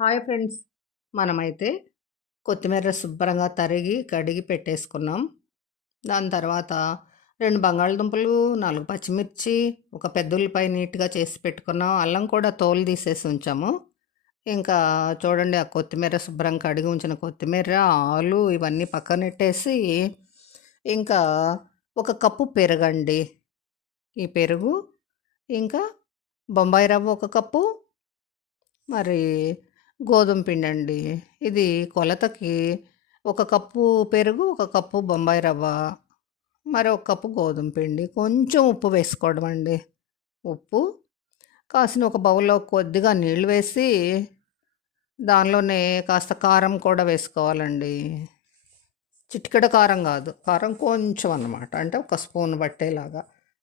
Hi friends. మనమైతే కొత్తిమీర శుభ్రంగా తరిగి, కడిగి పెట్టేసుకున్నాం. దాని తర్వాత 2 బంగాళదుంపలు, 4 పచ్చిమిర్చి, ఒక పెద్ద ఉల్లిపాయ నీట్‌గా చేసి పెట్టుకున్నాం. అల్లం కూడా తోలు తీసేసి ఉంచాము. ఇంకా చూడండి, ఆ కొత్తిమీర శుభ్రంగా కడిగి ఉంచిన కొత్తిమీర, ఆలు ఇవన్నీ పక్కనెట్టేసి, ఇంకా ఒక కప్పు పెరుగండి. ఈ పెరుగు, ఇంకా బొంబాయి రవ్వ ఒక కప్పు, మరి గోధుమ పిండండి. ఇది కొలతకి ఒక కప్పు పెరుగు, ఒక కప్పు బొంబాయి రవ్వ, మరి ఒక కప్పు గోధుమ పిండి, కొంచెం ఉప్పు వేసుకోవడం అండి. ఉప్పు కాసిన ఒక బౌల్‌లో కొద్దిగా నీళ్ళు వేసి, దానిలోనే కాస్త కారం కూడా వేసుకోవాలండి. చిటికెడు కారం కాదు, కారం కొంచెం అన్నమాట. అంటే ఒక స్పూన్ పట్టేలాగా.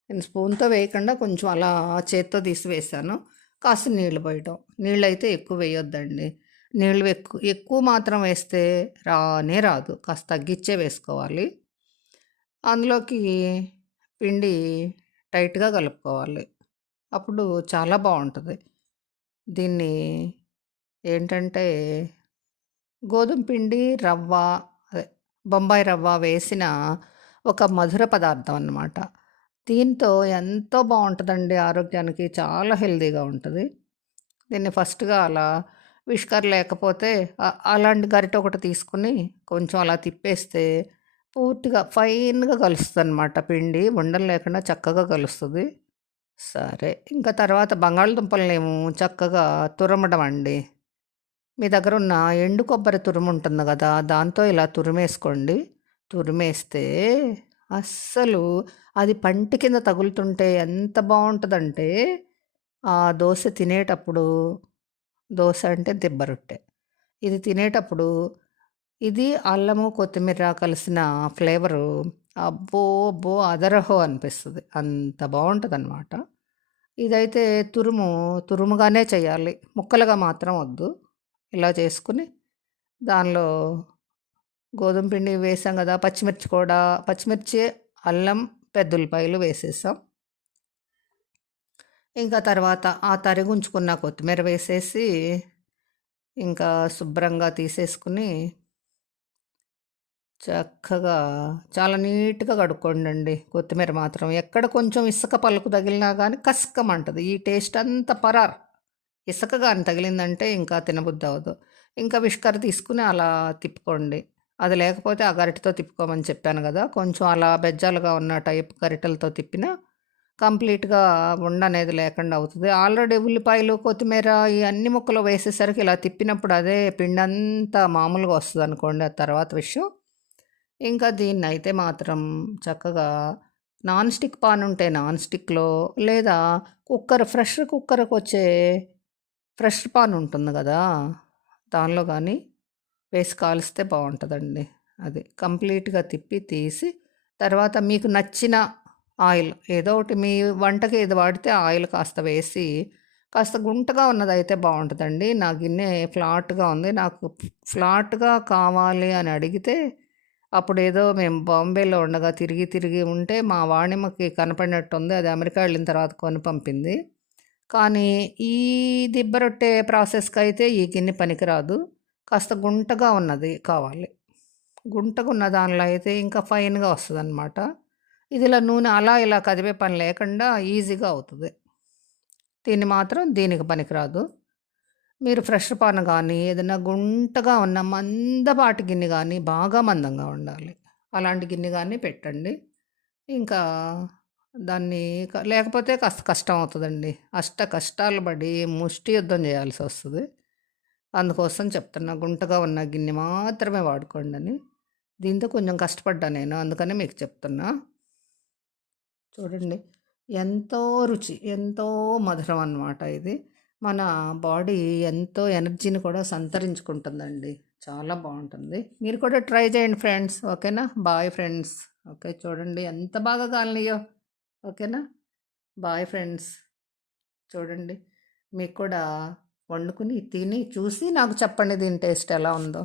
నేను స్పూన్‌తో వేయకుండా కొంచెం అలా చేత్తో తీసి వేశాను. కాస్త నీళ్ళు పోయటం. నీళ్ళైతే ఎక్కువ వేయొద్దండి. నీళ్ళు ఎక్కువ ఎక్కువ మాత్రం వేస్తే రానే రాదు. కాస్త తగ్గిచ్చే వేసుకోవాలి. అందులోకి పిండి టైట్‌గా కలుపుకోవాలి. అప్పుడు చాలా బావుంటది. దీన్ని ఏంటంటే, గోధుమ పిండి, రవ్వ, అదే బొంబాయి రవ్వ వేసిన ఒక మధుర పదార్థం అన్నమాట. దీంతో ఎంతో బావుంటదండి ఆరోగ్యానికి. చాలా హెల్తీగా ఉంటది. దీన్ని ఫస్ట్‌గా అలా విస్కర్ లేకపోతే అలాంటి గరిటె ఒకటి తీసుకొని కొంచెం అలా తిప్పేస్తే పూర్తిగా ఫైన్‌గా కలుస్తదనమాట పిండి. ఉండలు లేకుండా చక్కగా కలుస్తది. సరే. ఇంకా తర్వాత బంగాళదుంపలనేమో చక్కగా తురమడం అండి. మీ దగ్గరున్న ఎండు కొబ్బరి తురుముంటుంది గదా! దాంతో ఇలా తురిమేసుకోండి. తురిమేస్తే అస్సలు అది పంటి కింద తగులుతుంటే ఎంత బావుంటదంటే, ఆ దోస తినేటప్పుడు, దోస అంటే దిబ్బ రొట్టె. ఇది తినేటప్పుడు ఇది అల్లము, కొత్తిమీర కలిసిన ఫ్లేవరు అబ్బో! అబ్బో! అదరహో అనిపిస్తది. అంత బావుంటదనమాట. ఇదైతే తురుముగానే చేయాలి. ముక్కలుగా మాత్రం వద్దు. ఇలా చేసుకొని దానిలో గోధుమ పిండి వేసాం గదా! పచ్చిమిర్చి కూడా పచ్చిమిర్చి, అల్లం, పెద్దుల్లిపాయలు వేసేసాం. ఇంకా తర్వాత ఆ తరిగుంచుకున్న కొత్తిమీర వేసేసి, ఇంకా శుభ్రంగా తీసేసుకొని, చక్కగా చాలా నీట్‌గా కడుక్కోండండి కొత్తిమీర మాత్రం. ఎక్కడ కొంచెం ఇసక పలుకు తగిలినా గానీ కస్కమంటది. ఈ టేస్ట్ అంతా పరార్. ఇసక గాని తగిలిందంటే ఇంకా తినబుద్దవ్వదు. ఇంకా విస్కర్ తీసుకొని అలా తిప్పుకోండి. అది లేకపోతే ఆ గరిటెతో తిప్పుకోమని చెప్పాను గదా! కొంచెం అలా బెజ్జాలుగా ఉన్న టైప్ గరిటెలతో తిప్పినా కంప్లీట్‌గా ఉండనేది లేకుండా అవుతది. ఆల్రెడీ ఉల్లిపాయలు, కొత్తిమీర ఈ అన్ని ముక్కలు వేసేసరికి ఇలా తిప్పినప్పుడు అదే పిండంతా మామూలుగా వస్తదనుకోండి. అది తర్వాత విషయం. ఇంకా దీన్నైతే మాత్రం చక్కగా నాన్ స్టిక్ పాన్ ఉంటే నాన్ స్టిక్‌లో, లేదా ఫ్రెష్ కుక్కర్‌కొచ్చే ఫ్రెష్ పాన్ ఉంటుంది గదా! దానిలో గానీ వేసి కాలిస్తే బావుంటదండి. అది కంప్లీట్‌గా తిప్పి తీసి, తర్వాత మీకు నచ్చిన ఆయిల్ ఏదో ఒకటి మీ వంటకి ఏది వాడితే ఆ ఆయిల్ కాస్త వేసి, కాస్త గుంటగా ఉన్నదైతే బావుంటదండి. నా గిన్నె ఫ్లాట్‌గా ఉంది. నాకు ఫ్లాట్‌గా కావాలి అని అడిగితే, అప్పుడేదో మేము బాంబేలో ఉండగా తిరిగి తిరిగి ఉంటే మా వాణిమ్మకి కనపడినట్టుంది. అది అమెరికా వెళ్ళిన తర్వాత కొని పంపింది. కానీ ఈ దిబ్బ రొట్టె ప్రాసెస్‌కైతే ఈ గిన్నె పనికిరాదు. కాస్త గుంటగా ఉన్నది కావాలి. గుంటగున్న దానిలో అయితే ఇంకా ఫైన్‌గా వస్తదనమాట. ఇదిలా నూనె అలా ఇలా కదిపే పని లేకుండా ఈజీగా అవుతది. దీన్ని మాత్రం దీనికి పనికిరాదు. మీరు ఫ్రెష్ పాన్ గానీ, ఏదైనా గుంటగా ఉన్న మందపాటి గిన్నె గానీ, బాగా మందంగా ఉండాలి. అలాంటి గిన్నె గానీ పెట్టండి. ఇంకా దాన్ని లేకపోతే కాస్త కష్టం అవుతదండి. అష్ట కష్టాలు పడి ముష్టి యుద్ధం చేయాల్సొస్తది. అందుకోసం చెప్తున్నా. గుంటగా ఉన్న గిన్నె మాత్రమే వాడుకోండని. దీంతో కొంచెం కష్టపడ్డా నేను. అందుకనే మీకు చెప్తున్నా. చూడండి. ఎంతో రుచి, ఎంతో మధురం అన్నమాట ఇది. మన బాడీ ఎంతో ఎనర్జీని కూడా సంతరించుకుంటుందండి. చాలా బావుంటుంది. మీరు కూడా ట్రై చేయండి ఫ్రెండ్స్. ఓకేనా? Bye friends. ఓకే. చూడండి ఎంత బాగా కాలినాయో. ఓకేనా? Bye friends. చూడండి. మీకు కూడా వండుకొని, తిని, చూసి నాకు చెప్పండి దీని టేస్ట్ ఎలా ఉందో.